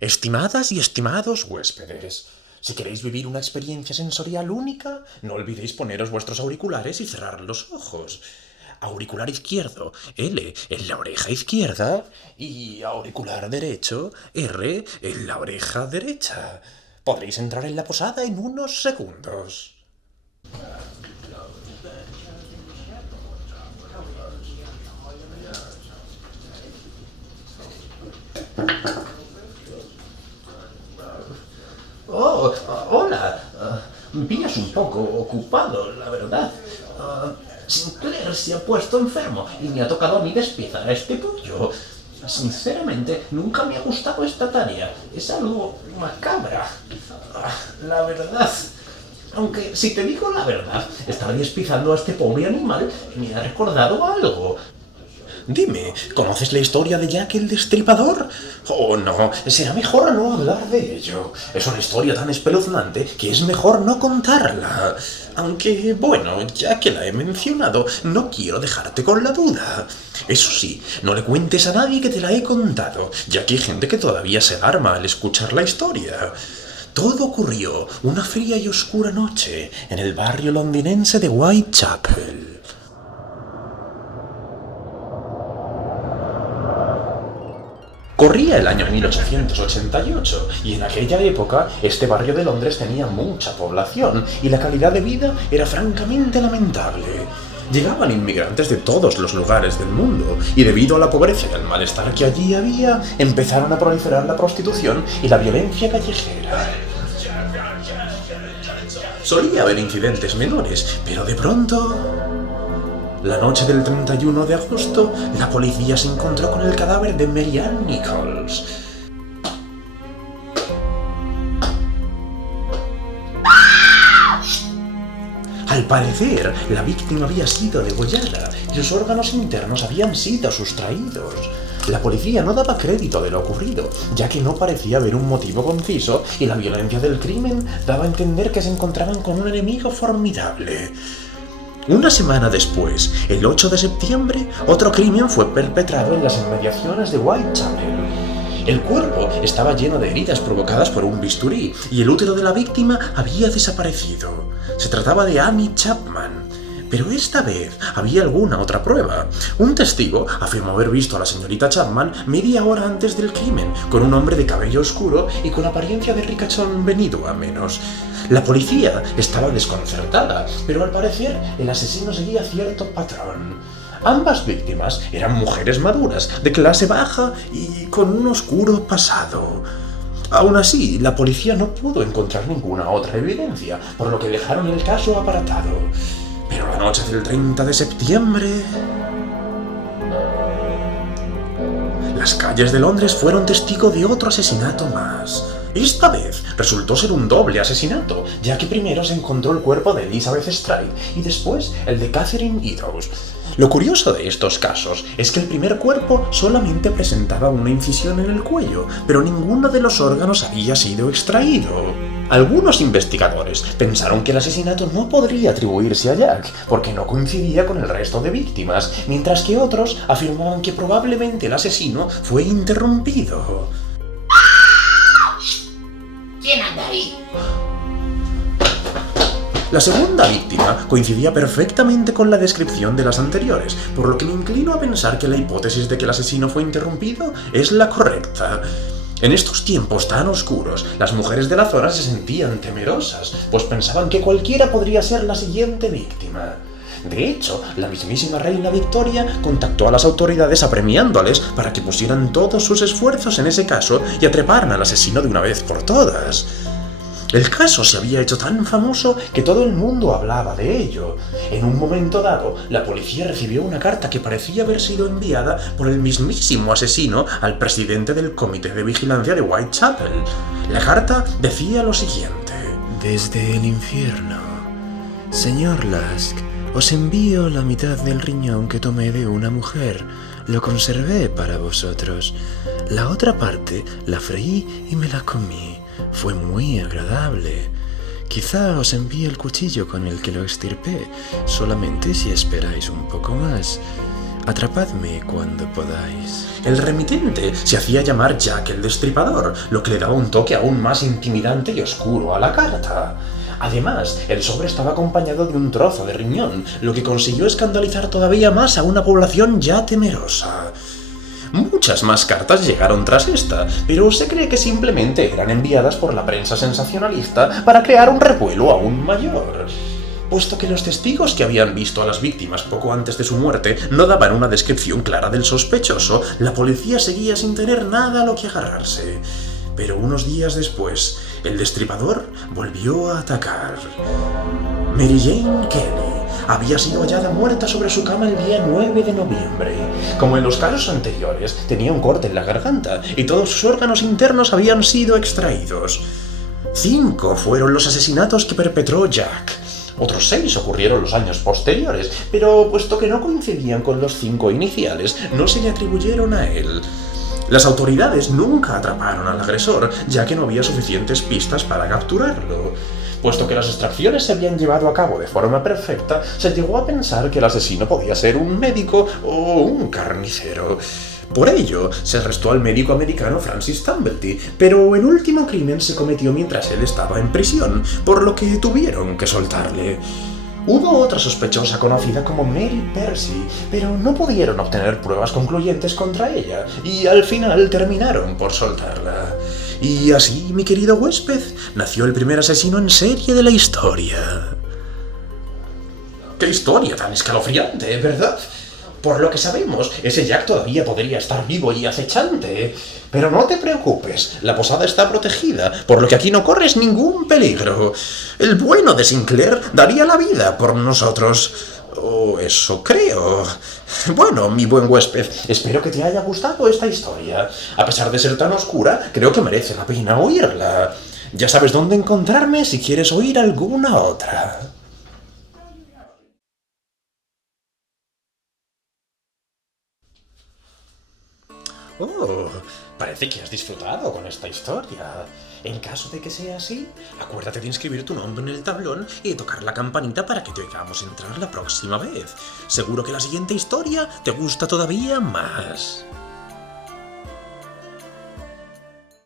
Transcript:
Estimadas y estimados huéspedes, si queréis vivir una experiencia sensorial única, no olvidéis poneros vuestros auriculares y cerrar los ojos. Auricular izquierdo, L en la oreja izquierda y auricular derecho, R en la oreja derecha. Podréis entrar en la posada en unos segundos. Oh, hola. Me pillas un poco ocupado, la verdad. Sinclair se ha puesto enfermo y me ha tocado a mí despiezar a este pollo. Sinceramente, nunca me ha gustado esta tarea. Es algo macabra. La verdad. Aunque, si te digo la verdad, estar despiezando a este pobre animal me ha recordado algo. Dime, ¿conoces la historia de Jack el Destripador? Oh, no, será mejor no hablar de ello. Es una historia tan espeluznante que es mejor no contarla. Aunque, bueno, ya que la he mencionado, no quiero dejarte con la duda. Eso sí, no le cuentes a nadie que te la he contado, ya que hay gente que todavía se alarma al escuchar la historia. Todo ocurrió una fría y oscura noche en el barrio londinense de Whitechapel. Corría el año 1888 y en aquella época este barrio de Londres tenía mucha población y la calidad de vida era francamente lamentable. Llegaban inmigrantes de todos los lugares del mundo y debido a la pobreza y al malestar que allí había, empezaron a proliferar la prostitución y la violencia callejera. Solía haber incidentes menores, pero de pronto... La noche del 31 de agosto, la policía se encontró con el cadáver de Mary Ann Nichols. Al parecer, la víctima había sido degollada y sus órganos internos habían sido sustraídos. La policía no daba crédito de lo ocurrido, ya que no parecía haber un motivo conciso y la violencia del crimen daba a entender que se encontraban con un enemigo formidable. Una semana después, el 8 de septiembre, otro crimen fue perpetrado en las inmediaciones de Whitechapel. El cuerpo estaba lleno de heridas provocadas por un bisturí y el útero de la víctima había desaparecido. Se trataba de Annie Chapman. Pero esta vez había alguna otra prueba. Un testigo afirmó haber visto a la señorita Chapman media hora antes del crimen, con un hombre de cabello oscuro y con apariencia de ricachón venido a menos. La policía estaba desconcertada, pero al parecer el asesino seguía cierto patrón. Ambas víctimas eran mujeres maduras, de clase baja y con un oscuro pasado. Aún así, la policía no pudo encontrar ninguna otra evidencia, por lo que dejaron el caso apartado. Pero la noche del 30 de septiembre... Las calles de Londres fueron testigo de otro asesinato más. Esta vez resultó ser un doble asesinato, ya que primero se encontró el cuerpo de Elizabeth Stride y después el de Catherine Eddowes. Lo curioso de estos casos es que el primer cuerpo solamente presentaba una incisión en el cuello, pero ninguno de los órganos había sido extraído. Algunos investigadores pensaron que el asesinato no podría atribuirse a Jack, porque no coincidía con el resto de víctimas, mientras que otros afirmaban que probablemente el asesino fue interrumpido. ¿Quién anda ahí? La segunda víctima coincidía perfectamente con la descripción de las anteriores, por lo que me inclino a pensar que la hipótesis de que el asesino fue interrumpido es la correcta. En estos tiempos tan oscuros, las mujeres de la zona se sentían temerosas, pues pensaban que cualquiera podría ser la siguiente víctima. De hecho, la mismísima reina Victoria contactó a las autoridades apremiándoles para que pusieran todos sus esfuerzos en ese caso y atraparan al asesino de una vez por todas. El caso se había hecho tan famoso que todo el mundo hablaba de ello. En un momento dado, la policía recibió una carta que parecía haber sido enviada por el mismísimo asesino al presidente del Comité de Vigilancia de Whitechapel. La carta decía lo siguiente: Desde el infierno, señor Lusk, os envío la mitad del riñón que tomé de una mujer. Lo conservé para vosotros. La otra parte la freí y me la comí. Fue muy agradable. Quizá os envíe el cuchillo con el que lo extirpé, solamente si esperáis un poco más. Atrapadme cuando podáis. El remitente se hacía llamar Jack el Destripador, lo que le daba un toque aún más intimidante y oscuro a la carta. Además, el sobre estaba acompañado de un trozo de riñón, lo que consiguió escandalizar todavía más a una población ya temerosa. Muchas más cartas llegaron tras esta, pero se cree que simplemente eran enviadas por la prensa sensacionalista para crear un revuelo aún mayor. Puesto que los testigos que habían visto a las víctimas poco antes de su muerte no daban una descripción clara del sospechoso, la policía seguía sin tener nada a lo que agarrarse. Pero unos días después, el destripador volvió a atacar. Mary Jane Kelly había sido hallada muerta sobre su cama el día 9 de noviembre. Como en los casos anteriores, tenía un corte en la garganta y todos sus órganos internos habían sido extraídos. 5 fueron los asesinatos que perpetró Jack. Otros 6 ocurrieron los años posteriores, pero puesto que no coincidían con los 5 iniciales, no se le atribuyeron a él. Las autoridades nunca atraparon al agresor, ya que no había suficientes pistas para capturarlo. Puesto que las extracciones se habían llevado a cabo de forma perfecta, se llegó a pensar que el asesino podía ser un médico o un carnicero. Por ello, se arrestó al médico americano Francis Tumblety, pero el último crimen se cometió mientras él estaba en prisión, por lo que tuvieron que soltarle. Hubo otra sospechosa conocida como Mary Percy, pero no pudieron obtener pruebas concluyentes contra ella, y al final terminaron por soltarla. Y así, mi querido huésped, nació el primer asesino en serie de la historia. ¡Qué historia tan escalofriante, ¿verdad? Por lo que sabemos, ese Jack todavía podría estar vivo y acechante. Pero no te preocupes, la posada está protegida, por lo que aquí no corres ningún peligro. El bueno de Sinclair daría la vida por nosotros. O eso creo. Bueno, mi buen huésped, espero que te haya gustado esta historia. A pesar de ser tan oscura, creo que merece la pena oírla. Ya sabes dónde encontrarme si quieres oír alguna otra. Oh, parece que has disfrutado con esta historia. En caso de que sea así, acuérdate de inscribir tu nombre en el tablón y de tocar la campanita para que te oigamos entrar la próxima vez. Seguro que la siguiente historia te gusta todavía más.